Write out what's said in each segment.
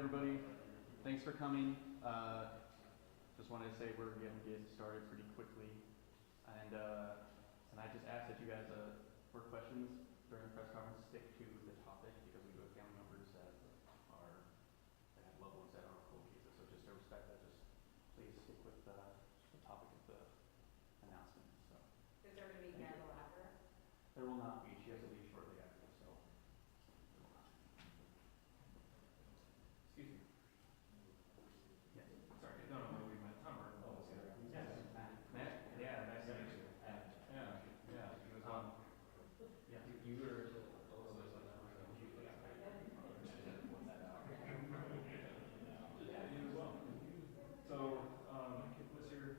everybody. Thanks for coming. Just wanted to say we're going to get started pretty quickly. And I just ask that you guys, for questions during the press conference, stick to the topic because we do have family members that have loved ones that are on cold cases. So just to respect that, just please stick with the topic of the announcement. So. Is there going to be candle after? There will not be. She has to leave shortly after, so. Excuse me. Yes. Sorry. No, we went Hummer. Oh, yes. Matt? Yeah, nice to meet you. Yeah. You as well. Yeah. You were. Yeah, you as well. So, what's your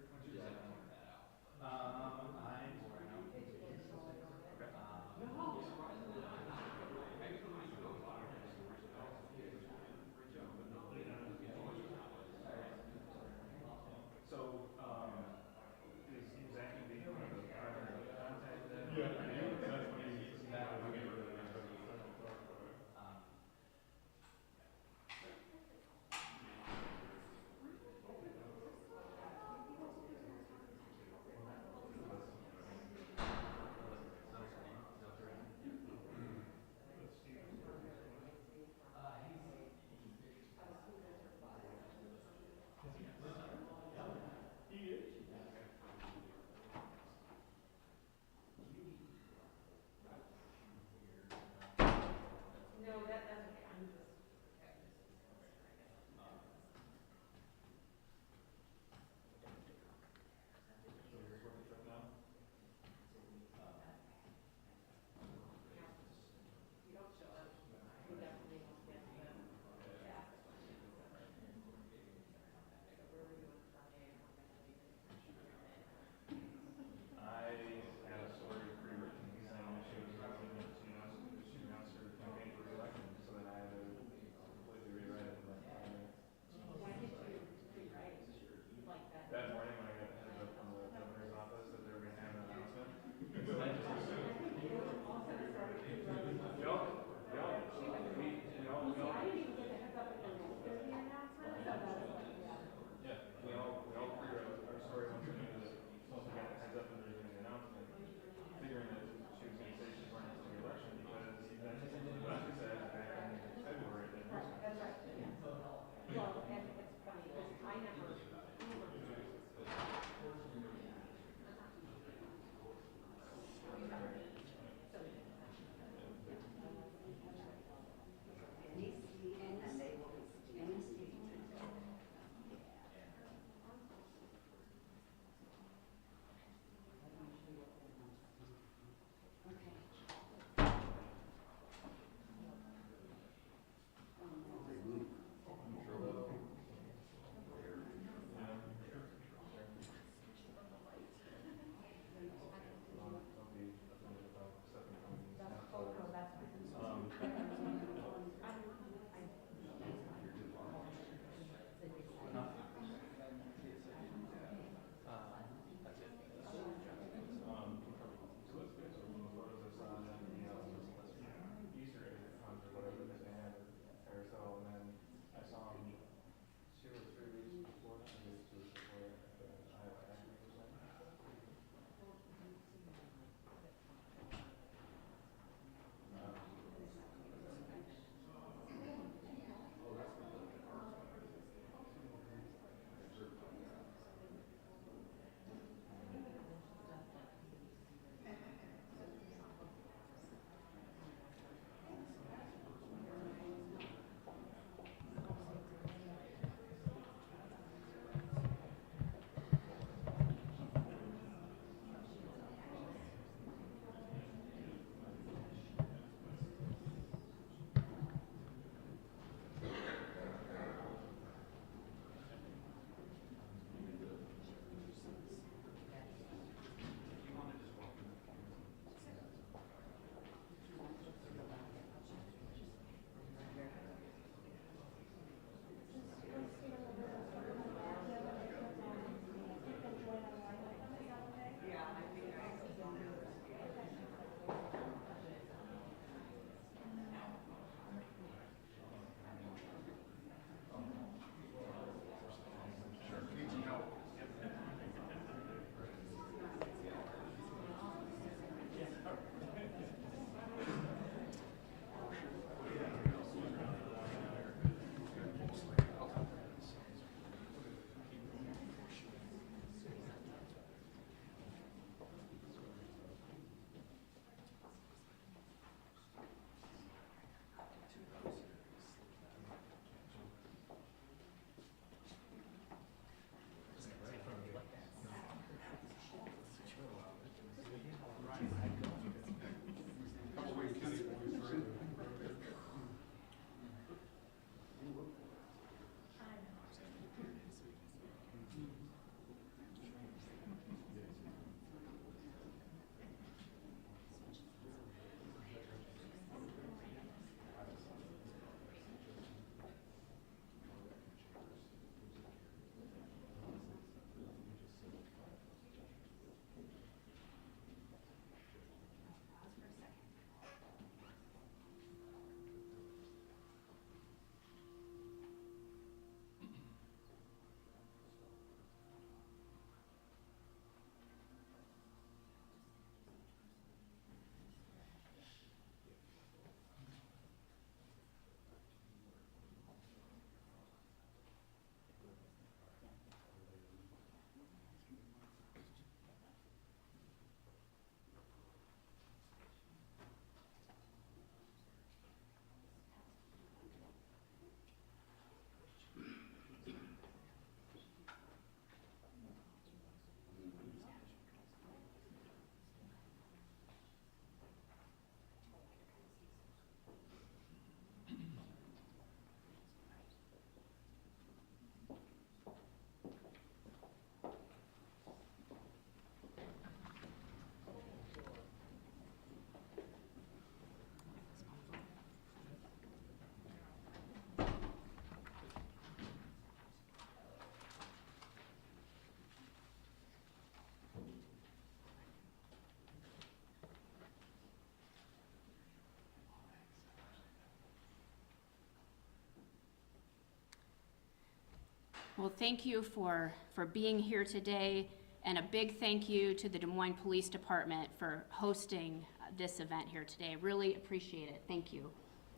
Well, thank you for being here today, and a big thank you to the Des Moines Police Department for hosting this event here today. I really appreciate it. Thank you.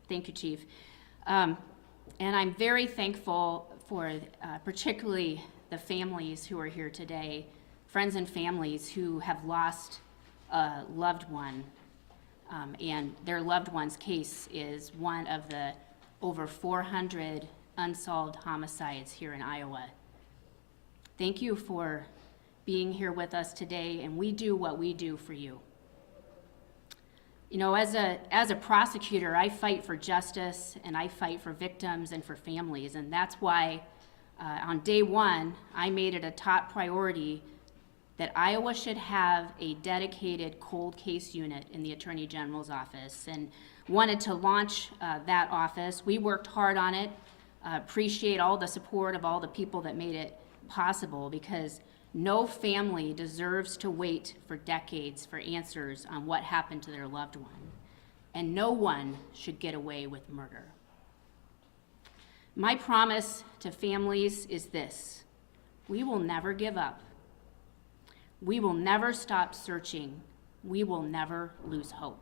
Thank you, Chief. And I'm very thankful for particularly the families who are here today, friends and families who have lost a loved one, and their loved one's case is one of the over 400 unsolved homicides here in Iowa. Thank you for being here with us today, and we do what we do for you. You know, as a prosecutor, I fight for justice, and I fight for victims and for families, and that's why on day one, I made it a top priority that Iowa should have a dedicated cold case unit in the Attorney General's office, and wanted to launch that office. We worked hard on it. Appreciate all the support of all the people that made it possible, because no family deserves to wait for decades for answers on what happened to their loved one, and no one should get away with murder. My promise to families is this: we will never give up. We will never stop searching. We will never lose hope.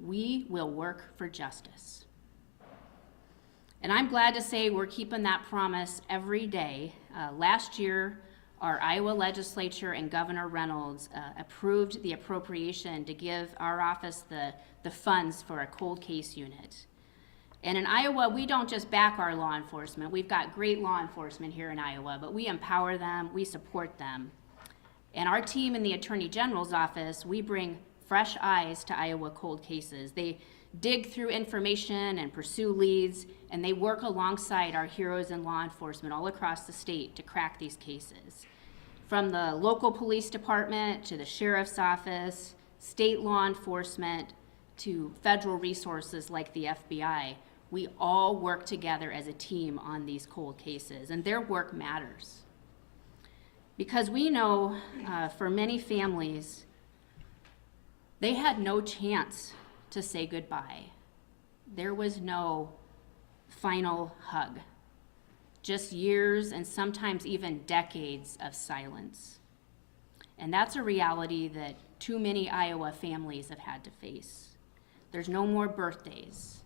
We will work for justice. And I'm glad to say we're keeping that promise every day. Last year, our Iowa legislature and Governor Reynolds approved the appropriation to give our office the funds for a cold case unit. And in Iowa, we don't just back our law enforcement. We've got great law enforcement here in Iowa, but we empower them, we support them. And our team in the Attorney General's office, we bring fresh eyes to Iowa cold cases. They dig through information and pursue leads, and they work alongside our heroes in law enforcement all across the state to crack these cases. From the local police department to the sheriff's office, state law enforcement, to federal resources like the FBI, we all work together as a team on these cold cases, and their work matters. Because we know for many families, they had no chance to say goodbye. There was no final hug, just years and sometimes even decades of silence. And that's a reality that too many Iowa families have had to face. There's no more birthdays.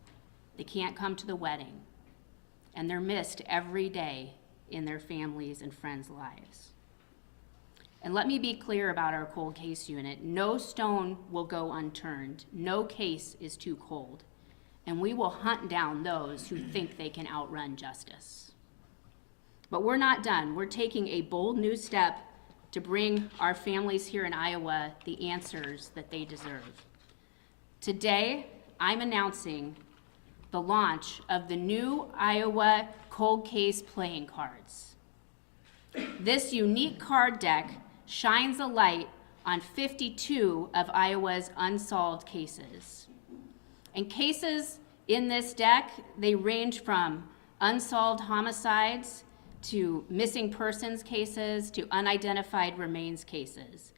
They can't come to the wedding, and they're missed every day in their families' and friends' lives. And let me be clear about our cold case unit. No stone will go unturned. No case is too cold. And we will hunt down those who think they can outrun justice. But we're not done. We're taking a bold new step to bring our families here in Iowa the answers that they deserve. Today, I'm announcing the launch of the new Iowa cold case playing cards. This unique card deck shines a light on 52 of Iowa's unsolved cases. And cases in this deck, they range from unsolved homicides to missing persons cases to unidentified remains cases.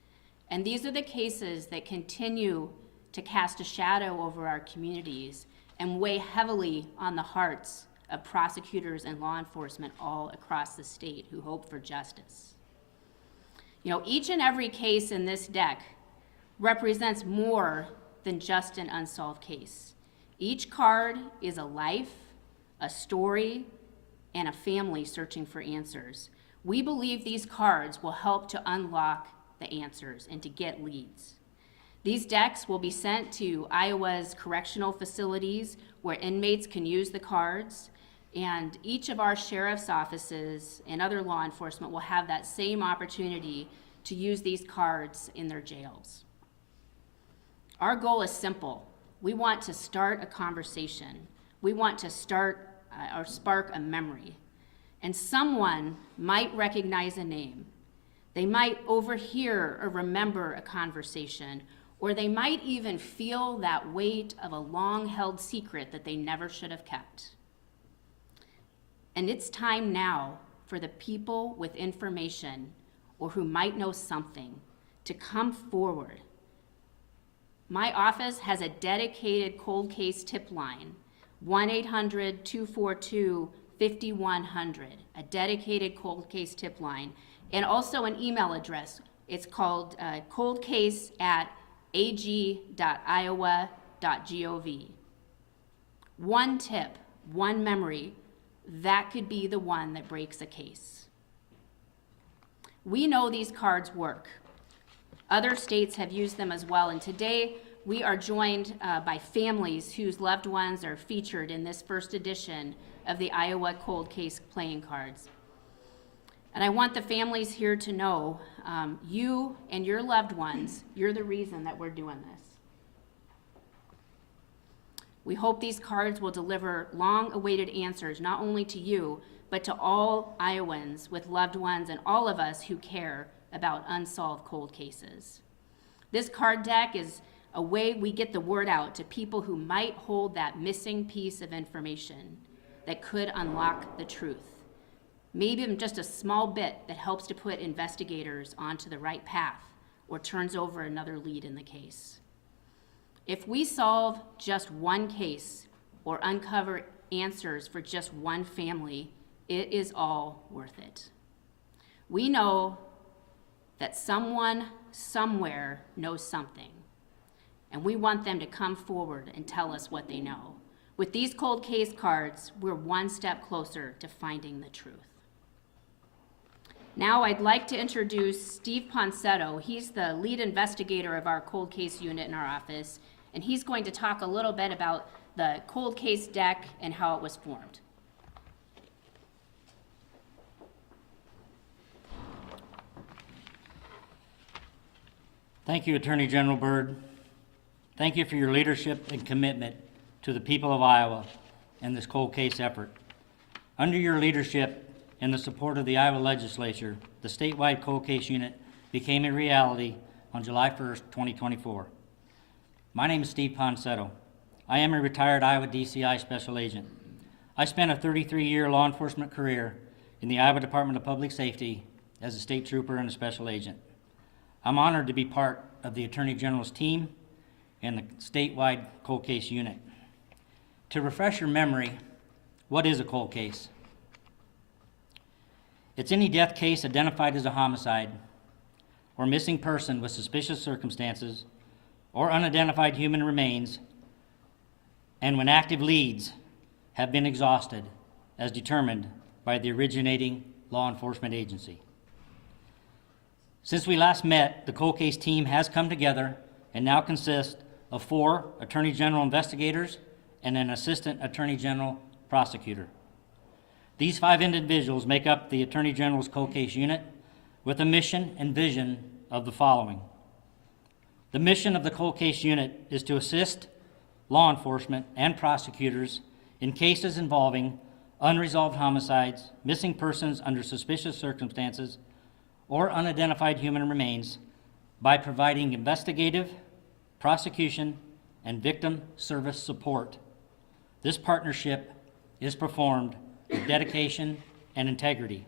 And these are the cases that continue to cast a shadow over our communities and weigh heavily on the hearts of prosecutors and law enforcement all across the state who hope for justice. You know, each and every case in this deck represents more than just an unsolved case. Each card is a life, a story, and a family searching for answers. We believe these cards will help to unlock the answers and to get leads. These decks will be sent to Iowa's correctional facilities where inmates can use the cards, and each of our sheriff's offices and other law enforcement will have that same opportunity to use these cards in their jails. Our goal is simple. We want to start a conversation. We want to start or spark a memory. And someone might recognize a name. They might overhear or remember a conversation, or they might even feel that weight of a long-held secret that they never should have kept. And it's time now for the people with information or who might know something to come forward. My office has a dedicated cold case tip line, 1-800-242-5100. a dedicated cold case tip line, and also an email address. It's called coldcase@ag.iowa.gov. One tip, one memory, that could be the one that breaks a case. We know these cards work. Other states have used them as well, and today we are joined by families whose loved ones are featured in this first edition of the Iowa Cold Case Playing Cards. And I want the families here to know, you and your loved ones, you're the reason that we're doing this. We hope these cards will deliver long-awaited answers, not only to you, but to all Iowans with loved ones and all of us who care about unsolved cold cases. This card deck is a way we get the word out to people who might hold that missing piece of information that could unlock the truth. Maybe even just a small bit that helps to put investigators onto the right path or turns over another lead in the case. If we solve just one case or uncover answers for just one family, it is all worth it. We know that someone somewhere knows something, and we want them to come forward and tell us what they know. With these cold case cards, we're one step closer to finding the truth. Now I'd like to introduce Steve Ponsetto. He's the lead investigator of our cold case unit in our office, and he's going to talk a little bit about the cold case deck and how it was formed. Thank you, Attorney General Bird. Thank you for your leadership and commitment to the people of Iowa in this cold case effort. Under your leadership and the support of the Iowa legislature, the statewide cold case unit became a reality on July 1st, 2024. My name is Steve Ponsetto. I am a retired Iowa DCI special agent. I spent a 33-year law enforcement career in the Iowa Department of Public Safety as a state trooper and a special agent. I'm honored to be part of the Attorney General's team and the statewide cold case unit. To refresh your memory, what is a cold case? It's any death case identified as a homicide or missing person with suspicious circumstances or unidentified human remains, and when active leads have been exhausted as determined by the originating law enforcement agency. Since we last met, the cold case team has come together and now consists of 4 Attorney General investigators and an Assistant Attorney General prosecutor. These 5 individuals make up the Attorney General's cold case unit with a mission and vision of the following. The mission of the cold case unit is to assist law enforcement and prosecutors in cases involving unresolved homicides, missing persons under suspicious circumstances, or unidentified human remains by providing investigative, prosecution, and victim service support. This partnership is performed with dedication and integrity.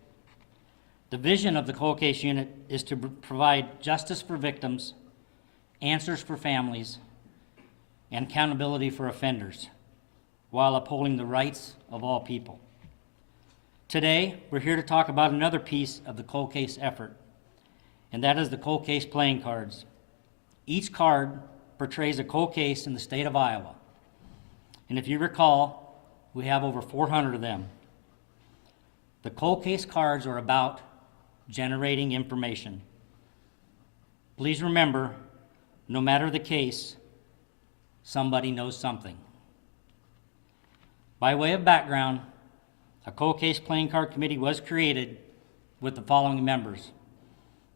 The vision of the cold case unit is to provide justice for victims, answers for families, and accountability for offenders, while upholding the rights of all people. Today, we're here to talk about another piece of the cold case effort, and that is the cold case playing cards. Each card portrays a cold case in the state of Iowa, and if you recall, we have over 400 of them. The cold case cards are about generating information. Please remember, no matter the case, somebody knows something. By way of background, a cold case playing card committee was created with the following members: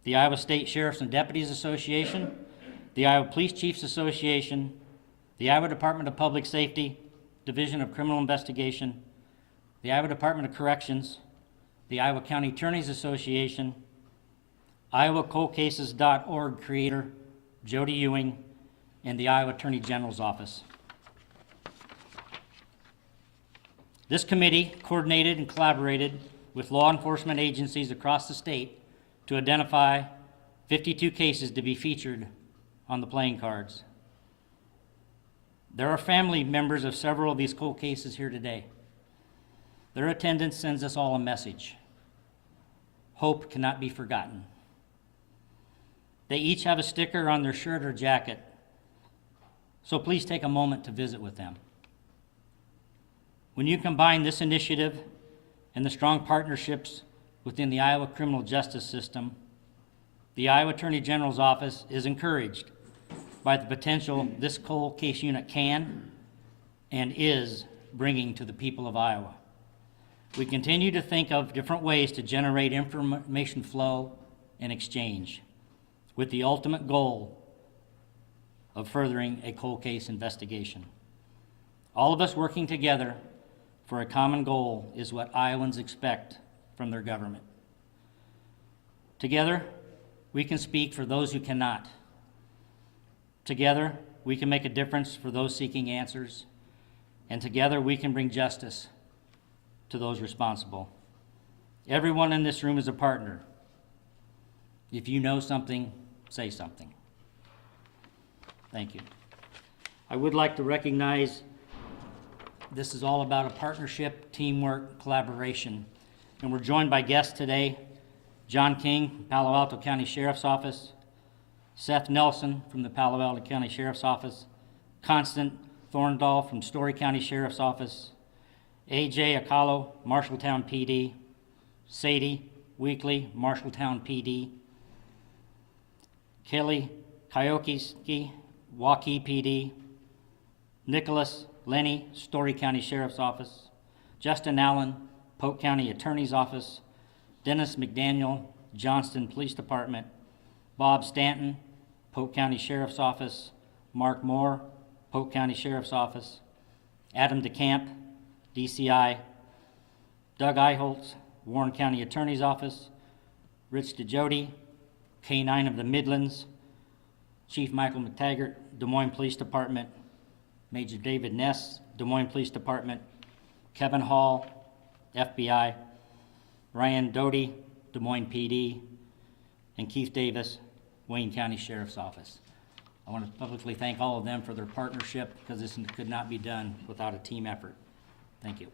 the Iowa State Sheriffs and Deputies Association, the Iowa Police Chiefs Association, the Iowa Department of Public Safety, Division of Criminal Investigation, the Iowa Department of Corrections, the Iowa County Attorneys Association, IowaColdCases.org creator Jody Ewing, and the Iowa Attorney General's Office. This committee coordinated and collaborated with law enforcement agencies across the state to identify 52 cases to be featured on the playing cards. There are family members of several of these cold cases here today. Their attendance sends us all a message. Hope cannot be forgotten. They each have a sticker on their shirt or jacket, so please take a moment to visit with them. When you combine this initiative and the strong partnerships within the Iowa criminal justice system, the Iowa Attorney General's office is encouraged by the potential this cold case unit can and is bringing to the people of Iowa. We continue to think of different ways to generate information flow and exchange, with the ultimate goal of furthering a cold case investigation. All of us working together for a common goal is what Iowans expect from their government. Together, we can speak for those who cannot. Together, we can make a difference for those seeking answers, and together we can bring justice to those responsible. Everyone in this room is a partner. If you know something, say something. Thank you. I would like to recognize this is all about a partnership, teamwork, collaboration. And we're joined by guests today: John King, Palo Alto County Sheriff's Office; Seth Nelson from the Palo Alto County Sheriff's Office; Constant Thorndahl from Story County Sheriff's Office; A.J. Acalo, Marshalltown PD; Sadie Weekly, Marshalltown PD; Kelly Kyokiski, Waukee PD; Nicholas Lenny, Story County Sheriff's Office; Justin Allen, Polk County Attorney's Office; Dennis McDaniel, Johnston Police Department; Bob Stanton, Polk County Sheriff's Office; Mark Moore, Polk County Sheriff's Office; Adam DeCamp, DCI; Doug Eiholtz, Warren County Attorney's Office; Rich DeJody, K-9 of the Midlands; Chief Michael McTaggart, Des Moines Police Department; Major David Ness, Des Moines Police Department; Kevin Hall, FBI; Ryan Doty, Des Moines PD; and Keith Davis, Wayne County Sheriff's Office. I want to publicly thank all of them for their partnership, because this could not be done without a team effort. Thank you.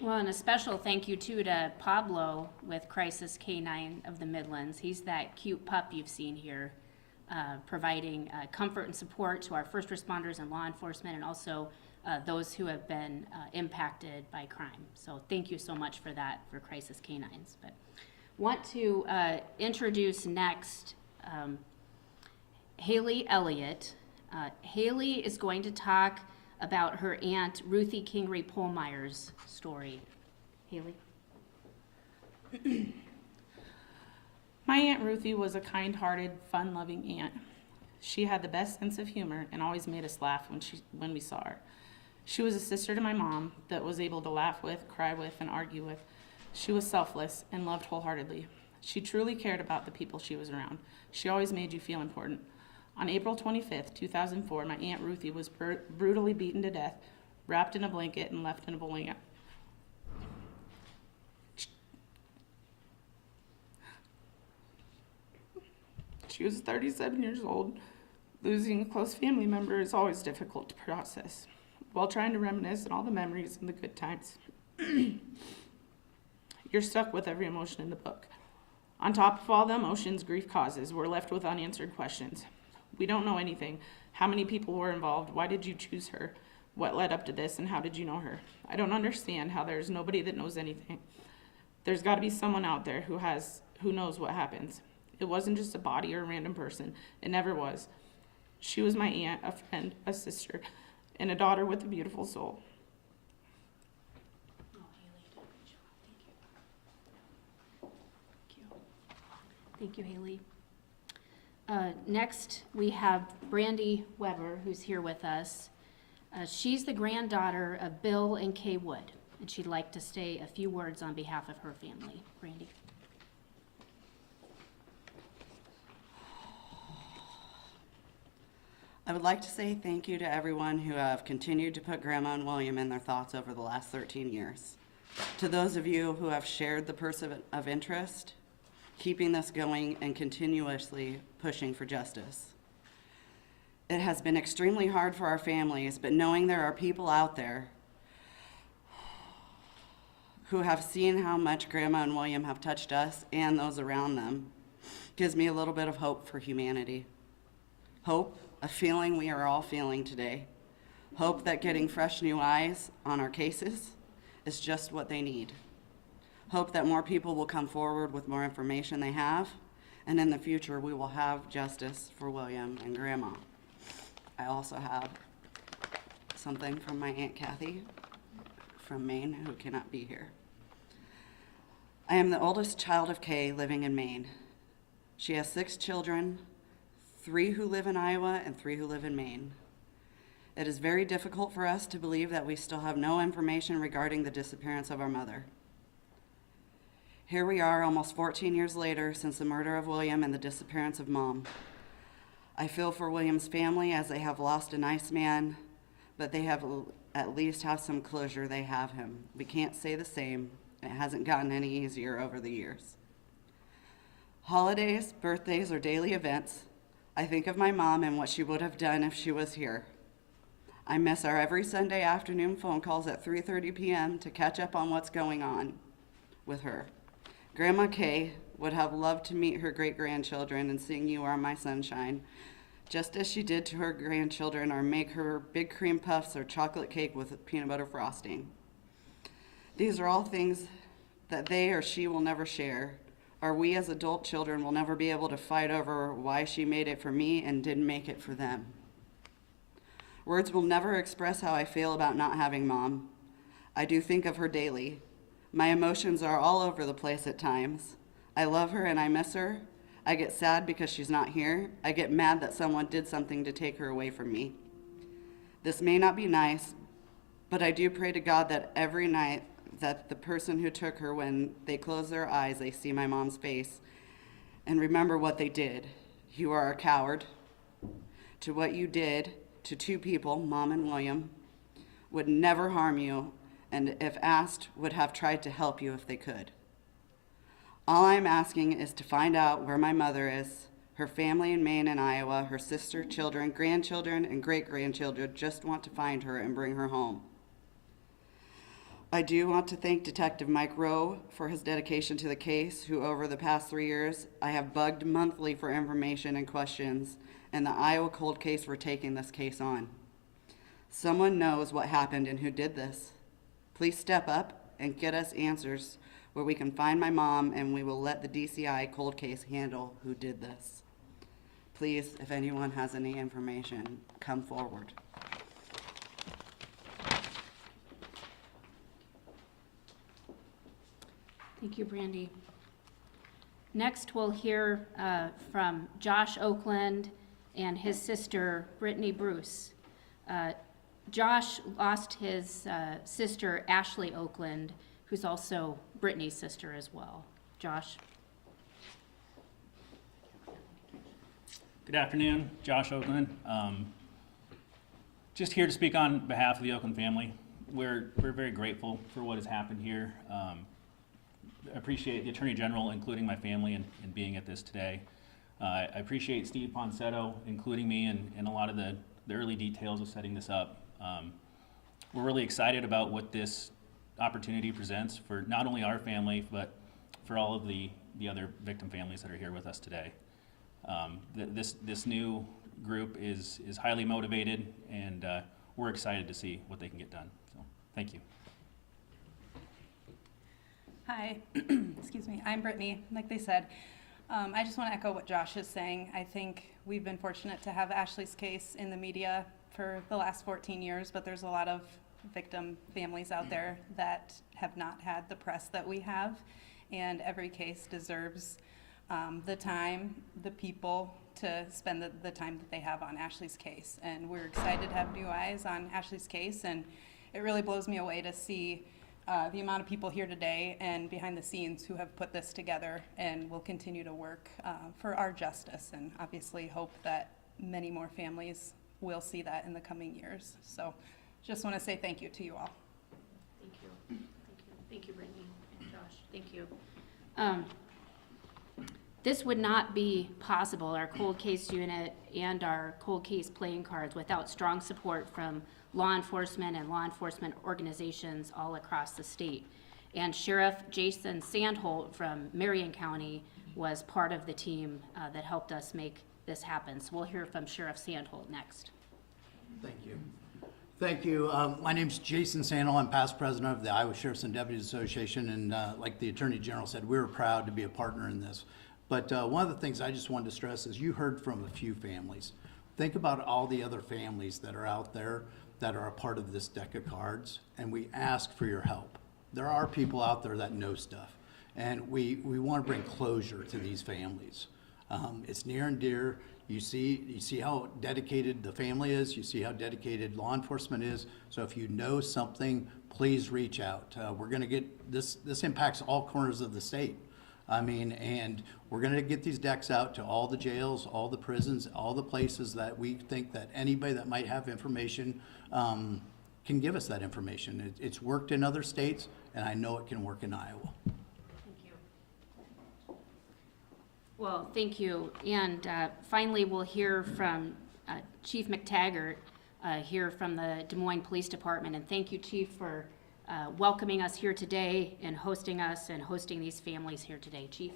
Well, and a special thank you too to Pablo with Crisis K-9 of the Midlands. He's that cute pup you've seen here, providing comfort and support to our first responders and law enforcement, and also those who have been impacted by crime. So thank you so much for that, for Crisis K-9s. But want to introduce next Haley Elliott. Haley is going to talk about her aunt Ruthie Kingery Polmeyer's story. Haley? My Aunt Ruthie was a kind-hearted, fun-loving aunt. She had the best sense of humor and always made us laugh when we saw her. She was a sister to my mom that was able to laugh with, cry with, and argue with. She was selfless and loved wholeheartedly. She truly cared about the people she was around. She always made you feel important. On April 25th, 2004, my Aunt Ruthie was brutally beaten to death, wrapped in a blanket, and left in a bowling alley. She was 37 years old. Losing a close family member is always difficult to process. While trying to reminisce on all the memories and the good times, you're stuck with every emotion in the book. On top of all the emotions grief causes, we're left with unanswered questions. We don't know anything. How many people were involved? Why did you choose her? What led up to this, and how did you know her? I don't understand how there's nobody that knows anything. There's got to be someone out there who knows what happens. It wasn't just a body or a random person. It never was. She was my aunt, a friend, a sister, and a daughter with a beautiful soul. Thank you, Haley. Next, we have Brandy Weber, who's here with us. She's the granddaughter of Bill and Kay Wood, and she'd like to say a few words on behalf of her family. Brandy. I would like to say thank you to everyone who have continued to put Grandma and William in their thoughts over the last 13 years. To those of you who have shared the pursuit of interest, keeping this going and continuously pushing for justice. It has been extremely hard for our families, but knowing there are people out there who have seen how much Grandma and William have touched us and those around them, gives me a little bit of hope for humanity. Hope, a feeling we are all feeling today. Hope that getting fresh new eyes on our cases is just what they need. Hope that more people will come forward with more information they have, and in the future we will have justice for William and Grandma. I also have something from my Aunt Kathy from Maine, who cannot be here. I am the oldest child of Kay living in Maine. She has 6 children, 3 who live in Iowa and 3 who live in Maine. It is very difficult for us to believe that we still have no information regarding the disappearance of our mother. Here we are almost 14 years later since the murder of William and the disappearance of Mom. I feel for William's family as they have lost a nice man, but they have at least have some closure. They have him. We can't say the same. It hasn't gotten any easier over the years. Holidays, birthdays, or daily events, I think of my mom and what she would have done if she was here. I miss our every Sunday afternoon phone calls at 3:30 p.m. to catch up on what's going on with her. Grandma Kay would have loved to meet her great-grandchildren and sing You Are My Sunshine, just as she did to her grandchildren, or make her big cream puffs or chocolate cake with peanut butter frosting. These are all things that they or she will never share, or we as adult children will never be able to fight over why she made it for me and didn't make it for them. Words will never express how I feel about not having Mom. I do think of her daily. My emotions are all over the place at times. I love her and I miss her. I get sad because she's not here. I get mad that someone did something to take her away from me. This may not be nice, but I do pray to God that every night that the person who took her, when they close their eyes, they see my mom's face and remember what they did. You are a coward. To what you did to 2 people, Mom and William, would never harm you, and if asked, would have tried to help you if they could. All I'm asking is to find out where my mother is, her family in Maine and Iowa, her sister, children, grandchildren, and great-grandchildren just want to find her and bring her home. I do want to thank Detective Mike Rowe for his dedication to the case, who over the past 3 years, I have bugged monthly for information and questions, and the Iowa cold case we're taking this case on. Someone knows what happened and who did this. Please step up and get us answers where we can find my mom, and we will let the DCI cold case handle who did this. Please, if anyone has any information, come forward. Thank you, Brandy. Next, we'll hear from Josh Oakland and his sister, Brittany Bruce. Josh lost his sister, Ashley Oakland, who's also Brittany's sister as well. Josh? Good afternoon, Josh Oakland. Just here to speak on behalf of the Oakland family. We're very grateful for what has happened here. I appreciate the Attorney General including my family and being at this today. I appreciate Steve Ponsetto including me in a lot of the early details of setting this up. We're really excited about what this opportunity presents for not only our family, but for all of the other victim families that are here with us today. This new group is highly motivated, and we're excited to see what they can get done. So, thank you. Hi, excuse me, I'm Brittany, like they said. I just want to echo what Josh is saying. I think we've been fortunate to have Ashley's case in the media for the last 14 years, but there's a lot of victim families out there that have not had the press that we have, and every case deserves the time, the people to spend the time that they have on Ashley's case. And we're excited to have new eyes on Ashley's case, and it really blows me away to see the amount of people here today and behind the scenes who have put this together and will continue to work for our justice, and obviously hope that many more families will see that in the coming years. So just want to say thank you to you all. Thank you. Thank you. Thank you, Brittany and Josh. Thank you. This would not be possible, our cold case unit and our cold case playing cards, without strong support from law enforcement and law enforcement organizations all across the state. And Sheriff Jason Sandholt from Marion County was part of the team that helped us make this happen. So we'll hear from Sheriff Sandholt next. Thank you. Thank you. My name's Jason Sandel. I'm past president of the Iowa Sheriffs and Deputies Association, and like the Attorney General said, we were proud to be a partner in this. But one of the things I just wanted to stress is you heard from a few families. Think about all the other families that are out there that are a part of this deck of cards, and we ask for your help. There are people out there that know stuff, and we want to bring closure to these families. It's near and dear. You see how dedicated the family is. You see how dedicated law enforcement is. So if you know something, please reach out. We're going to get this. This impacts all corners of the state. I mean, and we're going to get these decks out to all the jails, all the prisons, all the places that we think that anybody that might have information can give us that information. It's worked in other states, and I know it can work in Iowa. Thank you. Well, thank you. And finally, we'll hear from Chief McTaggart here from the Des Moines Police Department. And thank you, Chief, for welcoming us here today and hosting us and hosting these families here today. Chief?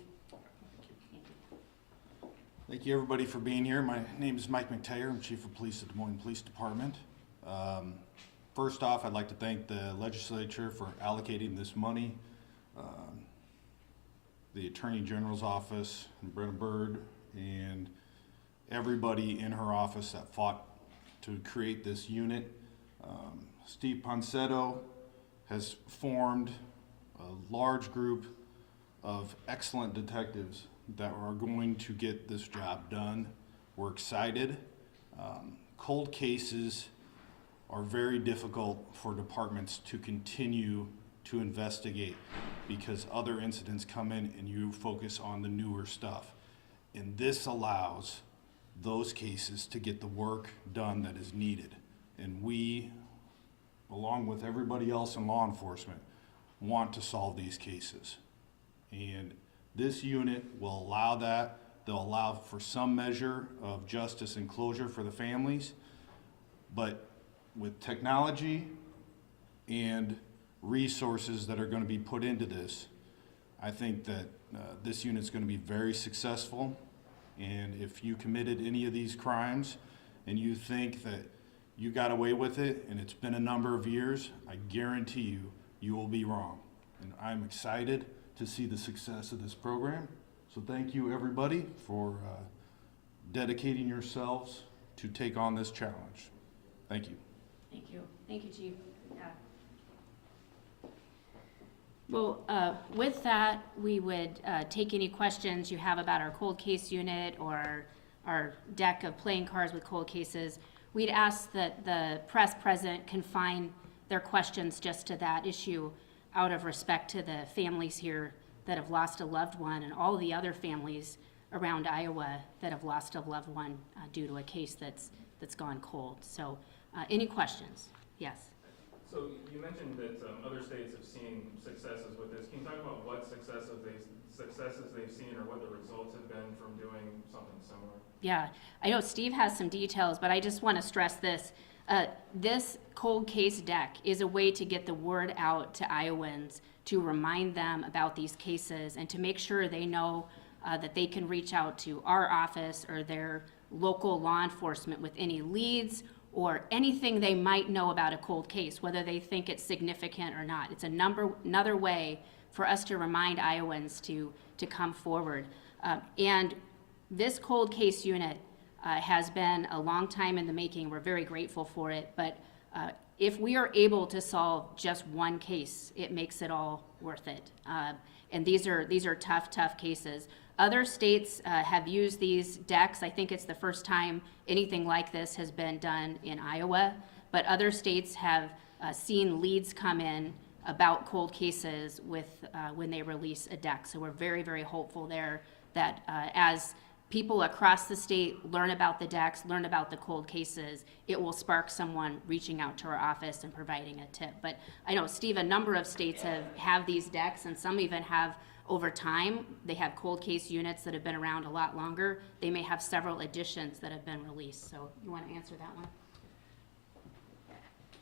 Thank you, everybody, for being here. My name is Mike McTaggart. I'm Chief of Police at Des Moines Police Department. First off, I'd like to thank the legislature for allocating this money. The Attorney General's office, and Brenna Bird, and everybody in her office that fought to create this unit. Steve Ponsetto has formed a large group of excellent detectives that are going to get this job done. We're excited. Cold cases are very difficult for departments to continue to investigate because other incidents come in and you focus on the newer stuff. And this allows those cases to get the work done that is needed. And we, along with everybody else in law enforcement, want to solve these cases. And this unit will allow that. They'll allow for some measure of justice and closure for the families. But with technology and resources that are going to be put into this, I think that this unit's going to be very successful. And if you committed any of these crimes and you think that you got away with it and it's been a number of years, I guarantee you, you will be wrong. And I'm excited to see the success of this program. So thank you, everybody, for dedicating yourselves to take on this challenge. Thank you. Thank you. Thank you, Chief. Yeah. Well, with that, we would take any questions you have about our cold case unit or our deck of playing cards with cold cases. We'd ask that the press present confine their questions just to that issue out of respect to the families here that have lost a loved one and all the other families around Iowa that have lost a loved one due to a case that's gone cold. So any questions? Yes. So you mentioned that other states have seen successes with this. Can you talk about what successes they've seen or what the results have been from doing something similar? Yeah, I know Steve has some details, but I just want to stress this. This cold case deck is a way to get the word out to Iowans, to remind them about these cases and to make sure they know that they can reach out to our office or their local law enforcement with any leads or anything they might know about a cold case, whether they think it's significant or not. It's another way for us to remind Iowans to come forward. And this cold case unit has been a long time in the making. We're very grateful for it, but if we are able to solve just one case, it makes it all worth it. And these are tough cases. Other states have used these decks. I think it's the first time anything like this has been done in Iowa, but other states have seen leads come in about cold cases with when they release a deck. So we're very, very hopeful there that as people across the state learn about the decks, learn about the cold cases, it will spark someone reaching out to our office and providing a tip. But I know, Steve, a number of states have these decks, and some even have over time. They have cold case units that have been around a lot longer. They may have several additions that have been released. So you want to answer that one?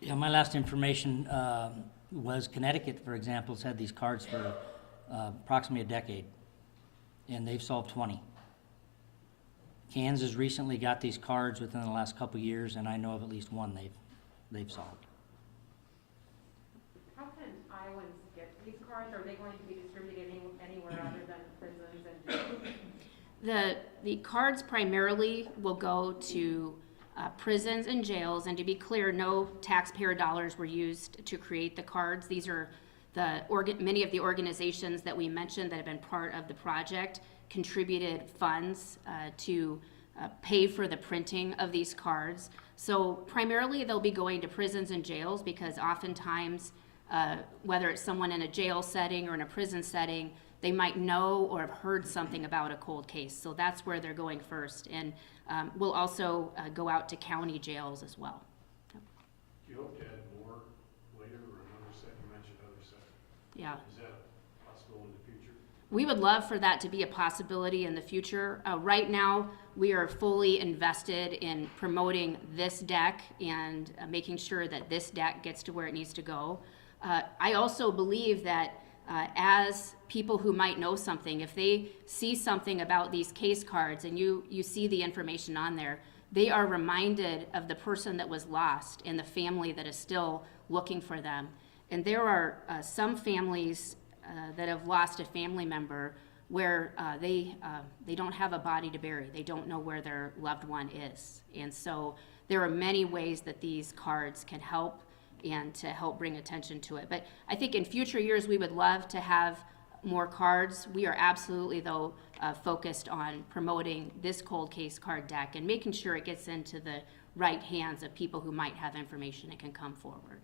Yeah, my last information, was Connecticut, for example, has had these cards for approximately a decade, and they've solved 20. Kansas recently got these cards within the last couple of years, and I know of at least one they've solved. How can Iowans get these cards? Are they going to be distributed anywhere other than prisons and jails? The cards primarily will go to prisons and jails, and to be clear, no taxpayer dollars were used to create the cards. These are many of the organizations that we mentioned that have been part of the project contributed funds to pay for the printing of these cards. So primarily they'll be going to prisons and jails because oftentimes, whether it's someone in a jail setting or in a prison setting, they might know or have heard something about a cold case. So that's where they're going first. And we'll also go out to county jails as well. Do you hope to add more later or another set? You mentioned another set. Yeah. Is that a possible in the future? We would love for that to be a possibility in the future. Right now, we are fully invested in promoting this deck and making sure that this deck gets to where it needs to go. I also believe that as people who might know something, if they see something about these case cards and you see the information on there, they are reminded of the person that was lost and the family that is still looking for them. And there are some families that have lost a family member where they don't have a body to bury. They don't know where their loved one is. And so there are many ways that these cards can help and to help bring attention to it. But I think in future years, we would love to have more cards. We are absolutely, though, focused on promoting this cold case card deck and making sure it gets into the right hands of people who might have information and can come forward.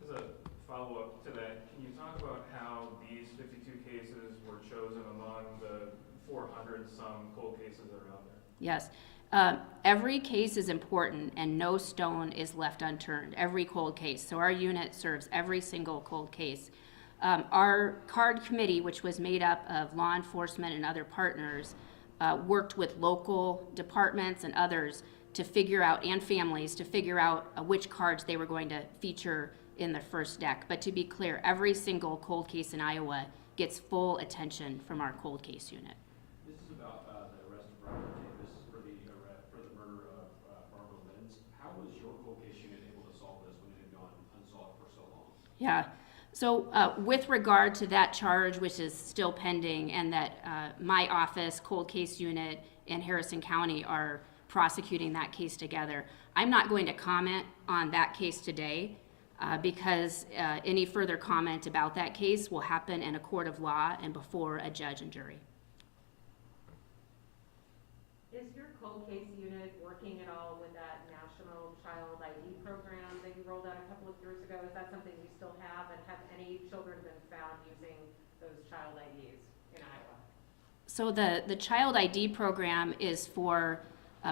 As a follow-up to that, can you talk about how these 52 cases were chosen among the 400-some cold cases that are out there? Yes. Every case is important and no stone is left unturned, every cold case. So our unit serves every single cold case. Our card committee, which was made up of law enforcement and other partners, worked with local departments and others to figure out, and families, to figure out which cards they were going to feature in the first deck. But to be clear, every single cold case in Iowa gets full attention from our cold case unit. This is about the arrest of Robert Tate. This is for the murder of Barbara Lenz. How was your cold case unit able to solve this when it had gone unsolved for so long? Yeah. So with regard to that charge, which is still pending, and that my office, cold case unit, and Harrison County are prosecuting that case together, I'm not going to comment on that case today because any further comment about that case will happen in a court of law and before a judge and jury. Is your cold case unit working at all with that national child ID program that you rolled out a couple of years ago? Is that something you still have, and have any children been found using those child IDs in Iowa? So the child ID program is for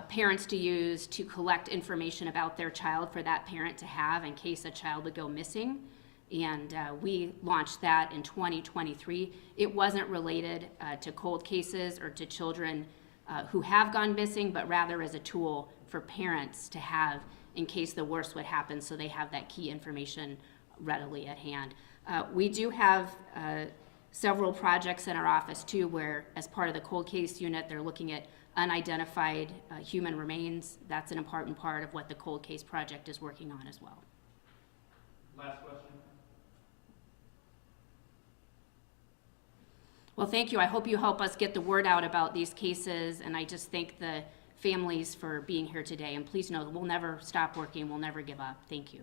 parents to use to collect information about their child for that parent to have in case a child would go missing. And we launched that in 2023. It wasn't related to cold cases or to children who have gone missing, but rather as a tool for parents to have in case the worst would happen, so they have that key information readily at hand. We do have several projects in our office too, where as part of the cold case unit, they're looking at unidentified human remains. That's an important part of what the cold case project is working on as well. Last question. Well, thank you. I hope you help us get the word out about these cases, and I just thank the families for being here today. And please know that we'll never stop working. We'll never give up. Thank you.